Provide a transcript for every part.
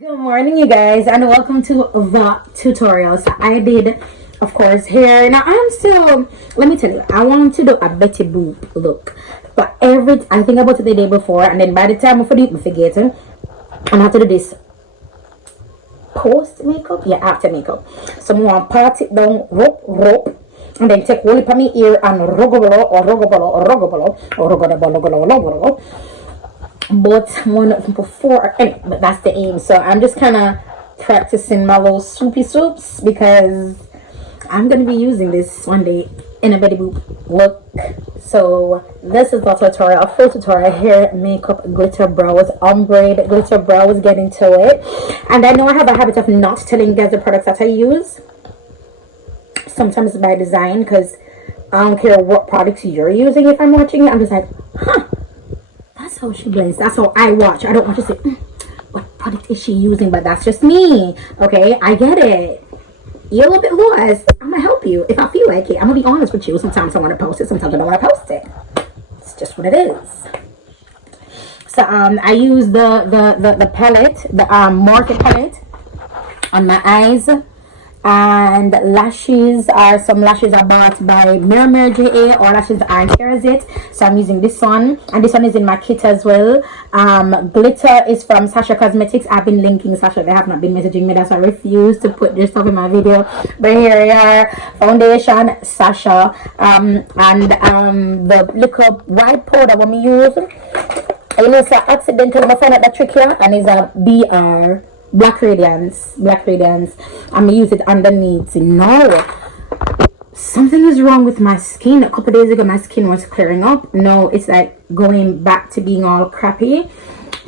Good morning, you guys, and welcome to the tutorial. So I did, of course, hair. Now I'm still, let me tell you, I want to do a Betty Boop look. But I think about it the day before, and then by the time I forget, I forget it. And I have to do this post makeup, yeah, after makeup. So I'm gonna part it down, rope, and then take one of my ear and rogobolo, but one before, but that's the aim. So I'm just kind of practicing my little swoopy swoops because I'm gonna be using this one day in a Betty Boop look. So this is the tutorial, full tutorial: hair, makeup, glitter brows, ombre, glitter brows. Get into it. And I know I have a habit of not telling you guys the products that I use. Sometimes by design, because I don't care what products you're using. If I'm watching it, I'm just like, huh, that's how she blends. That's how I watch. I don't want to say, what product is she using? But that's just me. Okay, I get it. You're a little bit lost. I'm gonna help you if I feel like it. I'm gonna be honest with you. Sometimes I want to post it. Sometimes I don't want to post it. It's just what it is. So I use the palette, the Morphe palette on my eyes. And lashes are some lashes I bought by Mirror JA, or lashes aren't here as it. So I'm using this one, and this one is in my kit as well. Glitter is from Sasha Cosmetics. I've been linking Sasha. They have not been messaging me. That's why I refuse to put their stuff in my video. But here we are. Foundation, Sasha, and the little white powder when we use. I use accidentally I found out that trick here, and it's a BR. Black Radiance. I'm gonna use it underneath. No, something is wrong with my skin. A couple days ago my skin was clearing up. No, it's like going back to being all crappy.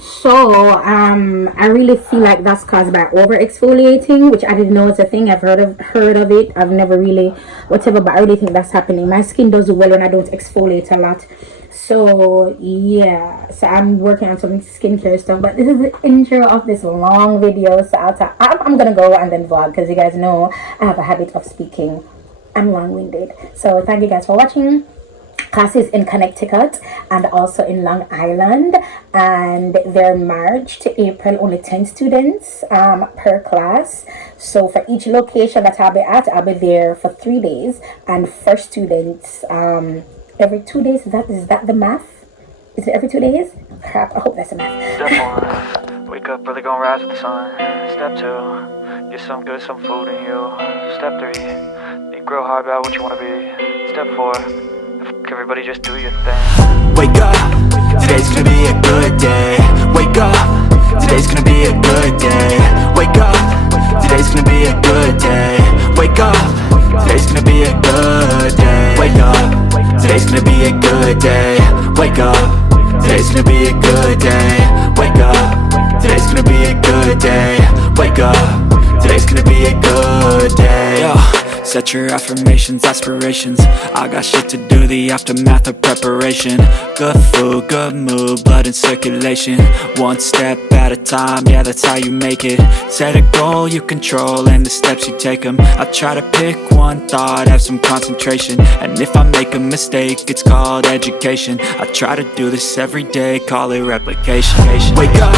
So I really feel like that's caused by over exfoliating, which I didn't know was a thing. I've heard of it. I've never really whatever, but I really think that's happening. My skin does well when I don't exfoliate a lot. So yeah, so I'm working on some skincare stuff, but this is the intro of this long video. So I'm gonna go and then vlog, because you guys know I have a habit of speaking. I'm long-winded. So thank you guys for watching. Classes in Connecticut and also in Long Island, and they're March to April. Only 10 students per class. So for each location that I'll be at, I'll be there for 3 days, and for students every 2 days. Is that the math? Is it every 2 days? Crap, I hope that's the math. Step 1, wake up early, gonna rise with the sun. Step 2, get some good, some food in you. Step 3, think real hard about what you wanna be. Step 4, everybody just do your thing. Wake up, today's gonna be a good day. Wake up, today's gonna be a good day. Wake up, today's gonna be a good day. Wake up, today's gonna be a good day. Wake up, today's gonna be a good day. Wake up, today's gonna be a good day. Wake up, today's gonna be a good day. Wake up, today's gonna be a good day. Yo. Set your affirmations, aspirations. I got shit to do, the aftermath of preparation. Good food, good mood, blood in circulation. One step at a time, yeah, that's how you make it. Set a goal you control and the steps you take them. I try to pick one thought, have some concentration. And if I make a mistake, it's called education. I try to do this every day, call it replication. Wake up,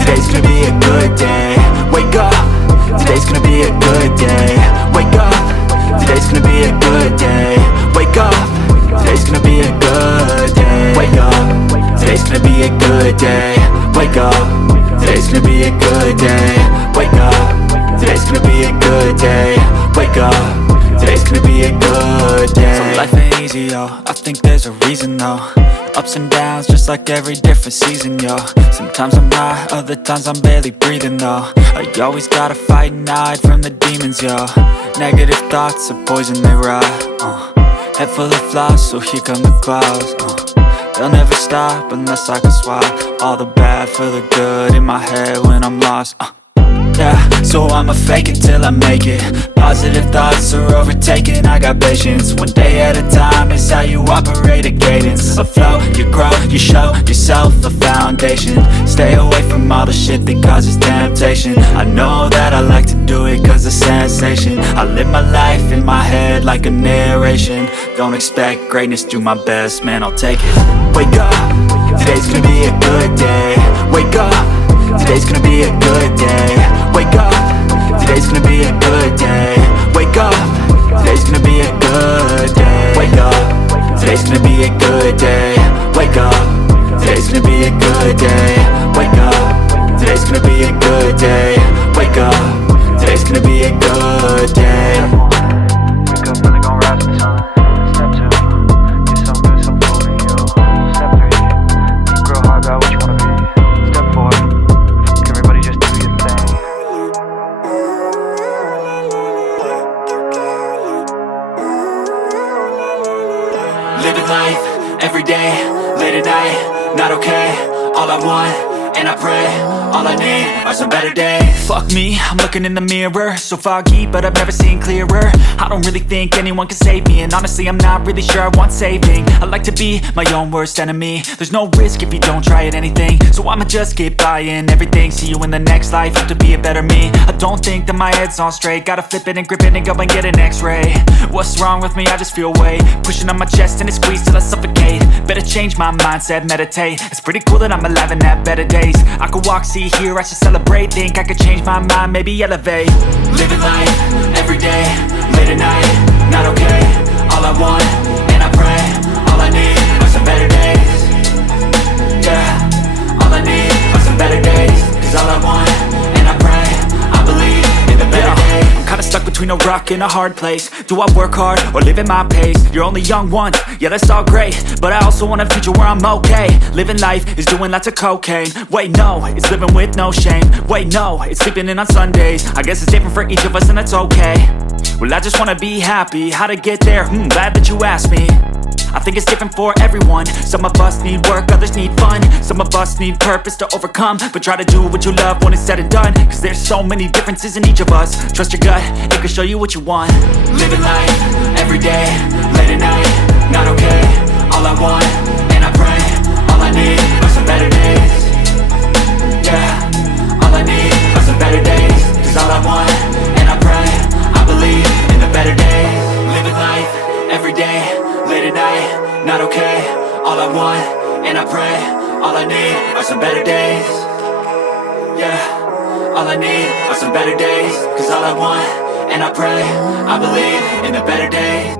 today's gonna be a good day. Wake up, today's gonna be a good day. Wake up, today's gonna be a good day. Wake up, today's gonna be a good day. Wake up, today's gonna be a good day. Wake up, today's gonna be a good day. Wake up, today's gonna be a good day. Wake up, today's gonna be a good day. So life ain't easy, yo, I think there's a reason though. Ups and downs, just like every different season, yo. Sometimes I'm high, other times I'm barely breathing, though. I always gotta fight and hide from the demons, yo. Negative thoughts are poison, they rot. Head full of flies, so here come the clouds. They'll never stop unless I can swap all the bad for the good in my head when I'm lost. Yeah, so I'ma fake it till I make it. Positive thoughts are overtaken, I got patience. One day at a time is how you operate a cadence. A flow, you grow, you show yourself a foundation. Stay away from all the shit that causes temptation. I know that I like to do it cause it's sensation. I live my life in my head like a narration. Don't expect greatness, do my best, man, I'll take it. Wake up, today's gonna be a good day. Wake up, today's gonna be a good day. Wake up, today's gonna be a good day. Wake up, today's gonna be a good day. Wake up, today's gonna be a good day. Wake up, today's gonna be a good day. Wake up, today's gonna be a good day. Wake up, today's gonna be a good day. Wake up, really gon' rise with the sun. Step 2, get some good, some food in you. Step 3, think real hard about what you wanna be. Step 4, everybody just do your thing. Living life, everyday, late at night, not okay. All I want, and I pray, all I need are some better days. Fuck me, I'm looking in the mirror, so foggy, but I've never seen clearer. I don't really think anyone can save me, and honestly I'm not really sure I want saving. I like to be my own worst enemy. There's no risk if you don't try at anything, so I'ma just get buying everything. See you in the next life, have to be a better me. I don't think that my head's on straight, gotta flip it and grip it and go and get an x-ray. What's wrong with me? I just feel weight pushing on my chest and it squeezes till I suffocate. Better change my mindset, meditate. It's pretty cool that I'm alive and have better days. I could walk, see, hear, I should celebrate. Think I could change my mind, maybe elevate. Living life, everyday, late at night, not okay. All I want, and I pray, all I need are some better days. Yeah, all I need are some better days. Cause all I want, and I pray, I believe in the better days. I'm kinda stuck between a rock and a hard place. Do I work hard or live at my pace? You're only young once, yeah that's all great, but I also want a future where I'm okay. Living life is doing lots of cocaine. Wait no, it's living with no shame. Wait no, it's sleeping in on Sundays. I guess it's different for each of us and that's okay. Well I just wanna be happy, how to get there? Glad that you asked me. I think it's different for everyone. Some of us need work, others need fun. Some of us need purpose to overcome. But try to do what you love when it's said and done. Cause there's so many differences in each of us. Trust your gut, it can show you what you want. Living life, everyday, late at night, not okay. All I want, and I pray, all I need are some better days. Yeah, all I need are some better days. Cause all I want, and I pray, I believe in the better days. Living life, everyday, late at night, not okay. All I want, and I pray, all I need are some better days. Yeah, all I need are some better days. Cause all I want, and I pray, I believe in the better days.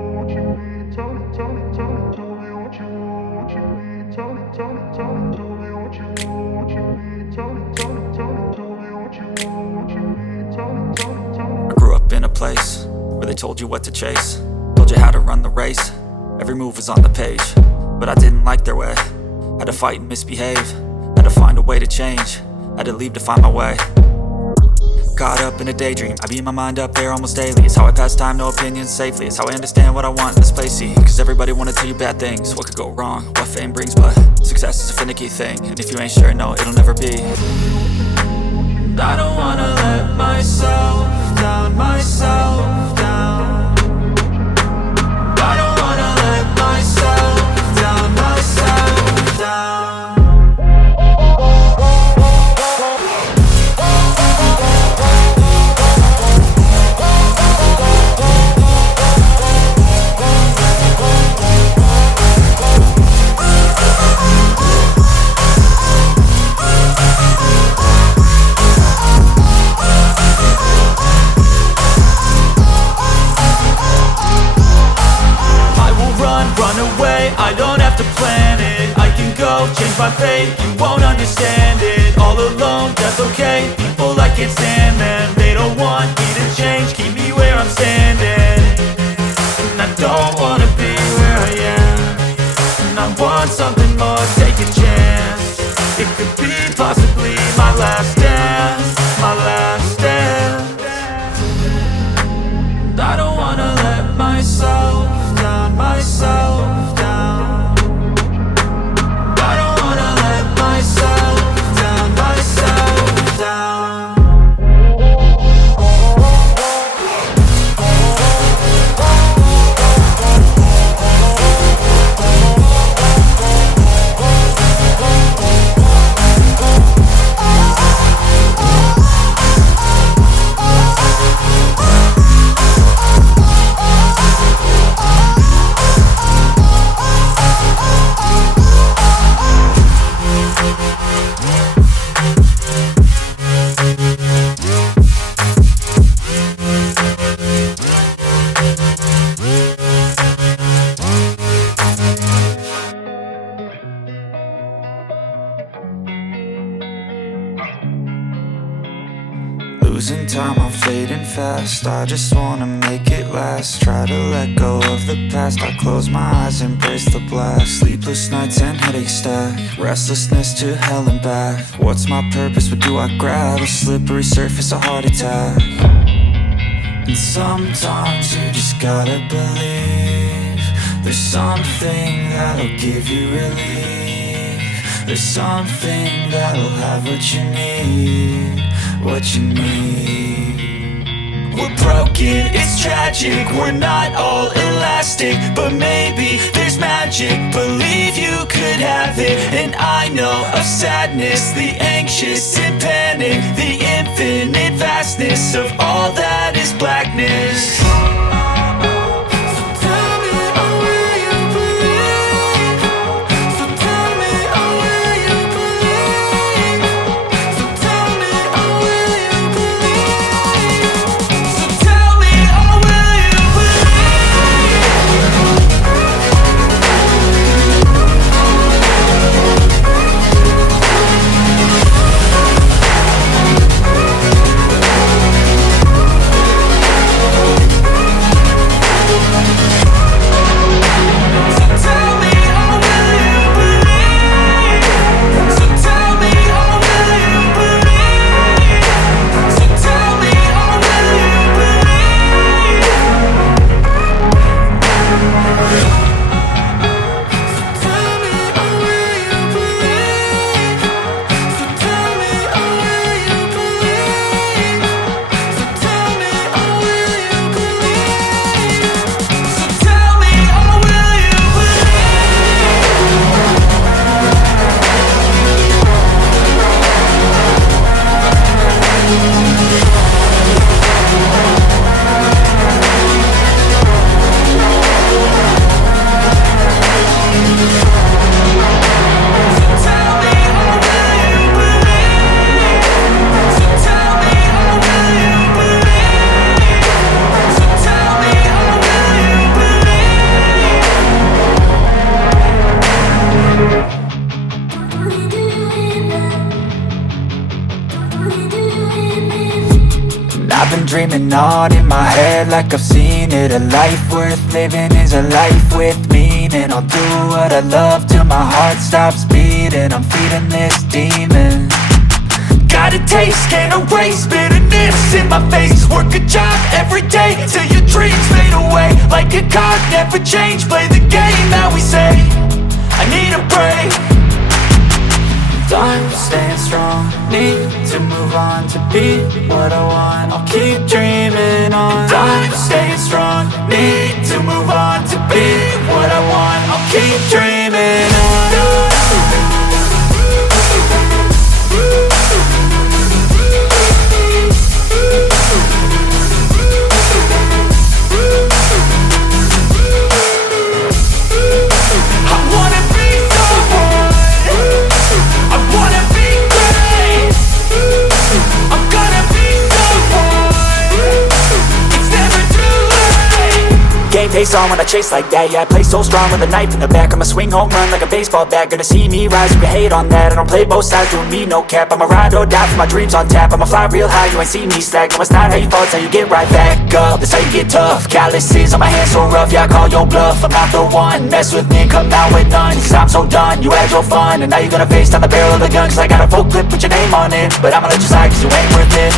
I grew up in a place where they told you what to chase, told you how to run the race. Every move was on the page, but I didn't like their way. Had to fight and misbehave, had to find a way to change, had to leave to find my way. Caught up in a daydream, I beat my mind up there almost daily. It's how I pass time, no opinions safely. It's how I understand what I want in this place, see. Cause everybody wanna tell you bad things, what could go wrong, what fame brings. But success is a finicky thing, and if you ain't sure, no, it'll never be. I don't wanna let myself down, myself down. I don't wanna let myself down, myself down. I don't have to plan it, I can go change my fate. You won't understand it, all alone, that's okay. People I can't stand them, they don't want me to change. Keep me where I'm standing, and I don't wanna be where I am. And I want something more, take a chance. It could be possibly my last dance, my last dance. I don't wanna let myself down, myself down. Losing time, I'm fading fast. I just wanna make it last. Try to let go of the past. I close my eyes, embrace the blast. Sleepless nights and headaches stack. Restlessness to hell and back. What's my purpose? What do I grab? A slippery surface, a heart attack. And sometimes you just gotta believe there's something that'll give you relief. There's something that'll have what you need, what you need. We're broken, it's tragic, we're not all elastic, but maybe there's magic, believe you could have it. And I know of sadness, the anxious and panic, the infinite vastness of all that is blackness. I've been dreaming on in my head like I've seen it. A life worth living is a life with meaning. I'll do what I love till my heart stops beating. I'm feeding this demon. Got a taste, can't erase bitterness in my face. Work a job every day till your dreams fade away. Like a card, never change, play the game that we say. I need a break. I'm staying strong, need to move on to be what I want. I'll keep dreaming on. I'm staying strong, need to move on to be what I want. I'll keep dreaming on. Face on when I chase like that. Yeah, I play so strong with a knife in the back. I'ma swing home run like a baseball bat. Gonna see me rise, you can hate on that. I don't play both sides, doing me no cap. I'ma ride or die for my dreams on tap. I'ma fly real high, you ain't see me slack. No, it's not how you fall, it's how you get right back up. That's how you get tough. Calluses on my hands so rough, yeah, I call your bluff. I'm not the one, mess with me, come out with none. Cause I'm so done, you had your fun. And now you're gonna face down the barrel of the gun. Cause I got a full clip, put your name on it. But I'ma let you slide cause you ain't worth it.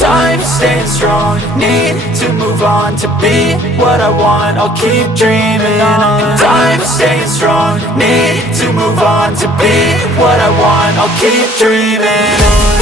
I'm staying strong, need to move on to be what I want. I'll keep dreaming on. I'm staying strong, need to move on to be what I want. I'll keep dreaming on.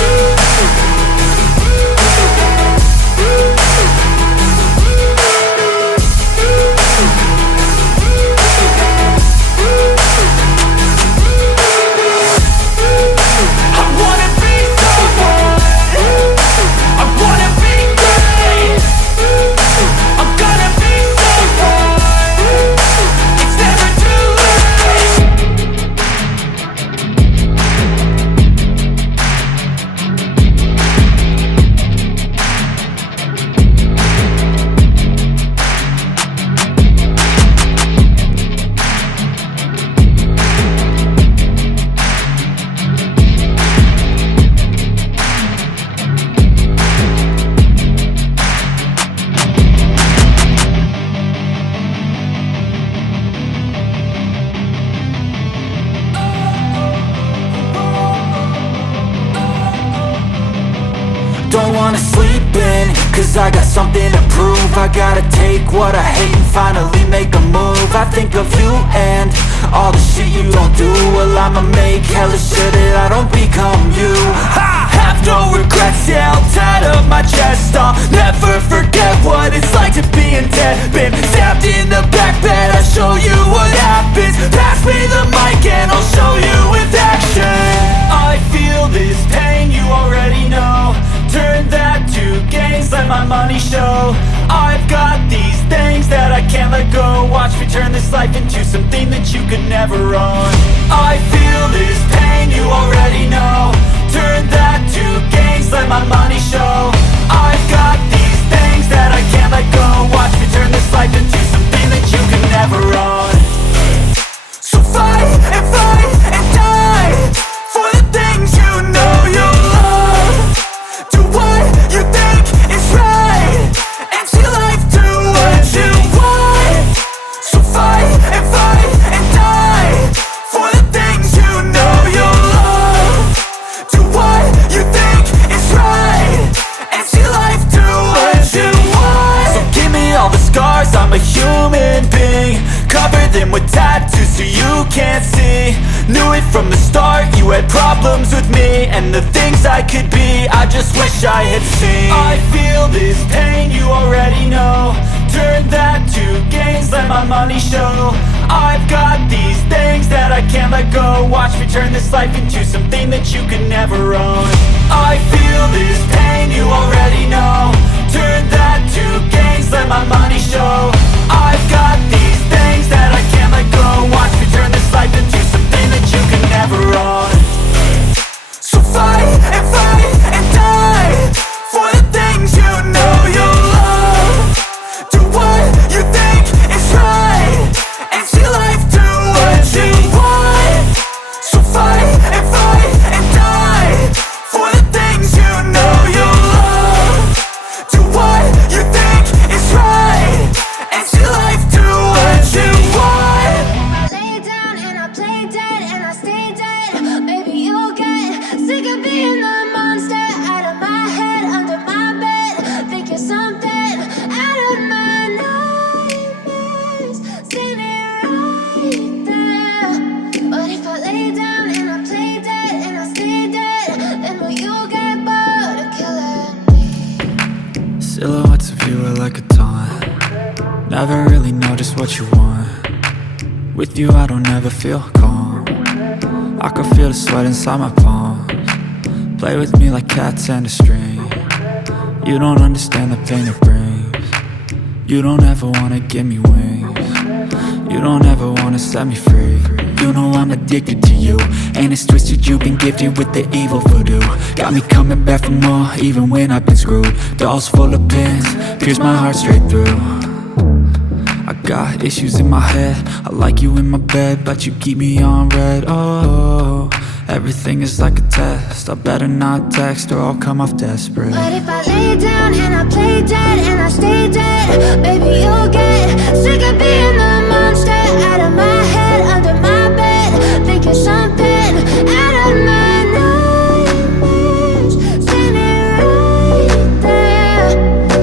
don't wanna sleep in, cause I got something to prove. I gotta take what I hate and finally make a move. I think of you and all the shit you don't do. Well, I'ma make hella sure that I don't become you. I have no regrets, yeah, I'll tattle my chest. I'll never forget what it's like to be in debt. Been stabbed in the back bed, I'll show you what happens. Pass me the mic and I'll show you with action. I feel this pain, you already know. Turn that to gains, let my money show. I've got these things that I can't let go. Watch me turn this life into something that you could never own. I feel this pain, you already know. Turn that to gains, let my money show. I've got these things that I can't let go. Watch me turn this life into something that you could never own. So fight and die for the things you know you love. Do what you think is right and see life do what you want. So fight and die for the things you know you love. Do what you think is right and see life do what you want. So give me all the scars, I'm a human being. Cover them with tattoos so you can't see. Knew it from the start, you had problems with me and the things I could be, I just wish I had seen. I feel this pain, you already know. Turn that to gains, let my money show. I've got these things that I can't let go. Watch me turn this life into something that you can never own. I feel this pain, you already know. Turn that to gains, let my money show. I've got these things that I can't let go. Watch me turn this life into something that you can never own. So fight and die for the things you know you love. Do what you think is right and see life do what you want. So fight and die for the things you know you love. Do what you think is right and see life do what you want. I lay down and I play dead and I stay dead. Maybe you'll get sick of being the monster out of my head, under my bed. Think you're something out of my nightmares, standing right there. But if I lay down and I play dead and I stay dead, then will you get bored of killing me? Silhouettes of you are like a taunt. Never really know just what you want. With you I don't ever feel calm. I can feel the sweat inside my palms. Play with me like cats and a string. You don't understand the pain it brings. You don't ever wanna give me wings. You don't ever wanna set me free. You know I'm addicted to you, and it's twisted, you've been gifted with the evil voodoo. Got me coming back for more, even when I've been screwed. Dolls full of pins, pierce my heart straight through. I got issues in my head, I like you in my bed, but you keep me on red. Oh, everything is like a test, I better not text or I'll come off desperate. But if I lay down and I play dead and I stay dead, maybe you'll get sick of being the monster out of my head, under my bed. Think you're something out of my nightmares, standing right there.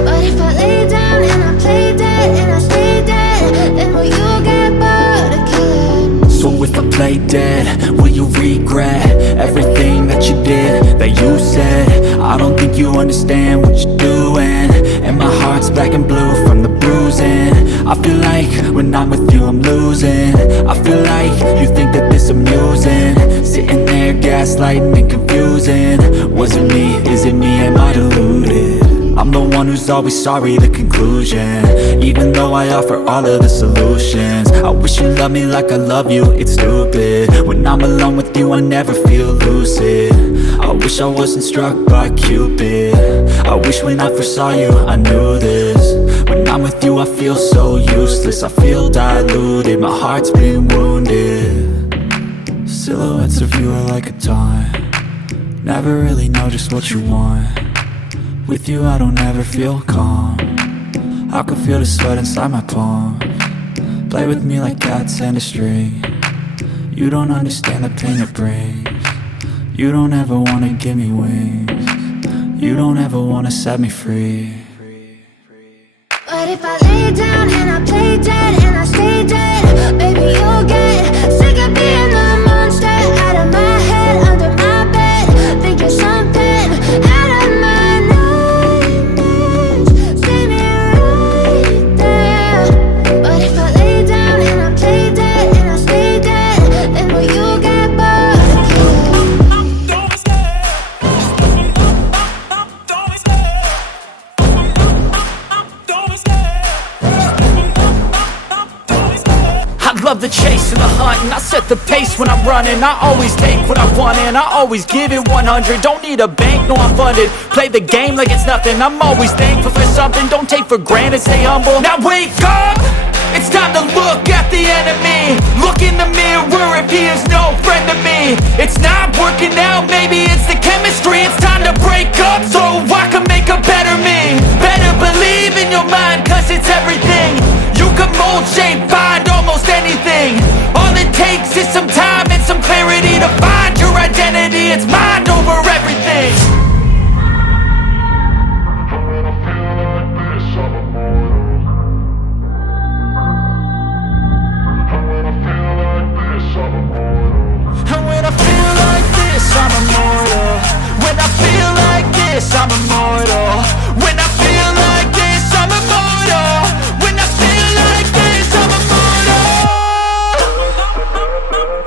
But if I lay down and I play dead and I stay dead, then will you get bored of killing me? So if I play dead, will you regret everything that you did, that you said? I don't think you understand what you're doing, and my heart's black and blue from the bruising. I feel like when I'm with you I'm losing. I feel like you think that this amusing, sitting there gaslighting and confusing. Was it me? Is it me? Am I deluded? I'm the one who's always sorry, the conclusion. Even though I offer all of the solutions, I wish you loved me like I love you, it's stupid. When I'm alone with you I never feel lucid. I wish I wasn't struck by Cupid. I wish when I first saw you I knew this. When I'm with you I feel so useless, I feel diluted, my heart's been wounded. Silhouettes of you are like a taunt. Never really know just what you want. With you I don't ever feel calm. I can feel the sweat inside my palms. Play with me like cats and a string. You don't understand the pain it brings. You don't ever wanna give me wings. You don't ever wanna set me free. But if I lay down and I play dead and I stay dead, baby, you'll get sick of being the monster out of my head, under my bed, thinking something out of my nightmares. See me right there. But if I lay down and I play dead and I stay dead, then will you get bored? I love the chase and the hunt, and I set the pace when I'm running. I always take what I want and I always give it 100. Don't need a bank, no I'm funded. Play the game like it's nothing. I'm always thankful for something. Don't take for granted, stay humble. Now wake up! It's time to look at the enemy. Look in the mirror if he is no friend to me. It's not working out, maybe it's the chemistry. It's time to break up so I can make a better me. Better believe in your mind, cause it's everything. You can mold, shape, find almost anything. All it takes is some time and some clarity to find your identity. It's mind over everything. And when I feel like this, I'm immortal. When I feel like this, I'm immortal. When I feel like this, I'm immortal. When I feel like this, I'm immortal.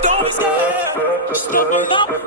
Don't stop, don't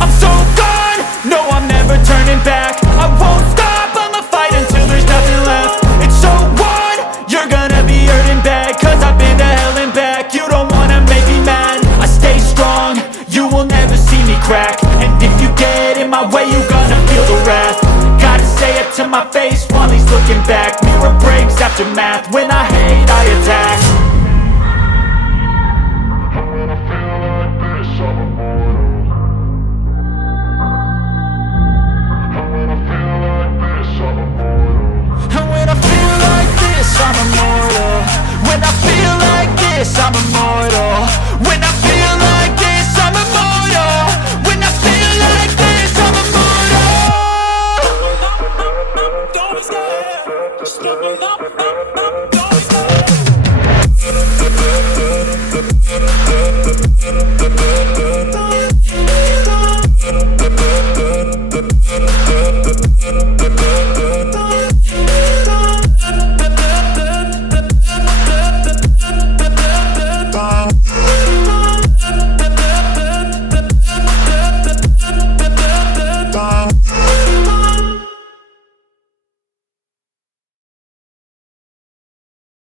I'm so gone, no I'm never turning back. I won't stop, I'ma fight until there's nothing left. It's so on, you're gonna be hurting bad, cause I've been to hell and back. You don't wanna make me mad, I stay strong, you will never see me crack. And if you get in my way, you gonna feel the wrath. Gotta say it to my face while he's looking back. Mirror breaks after math, when I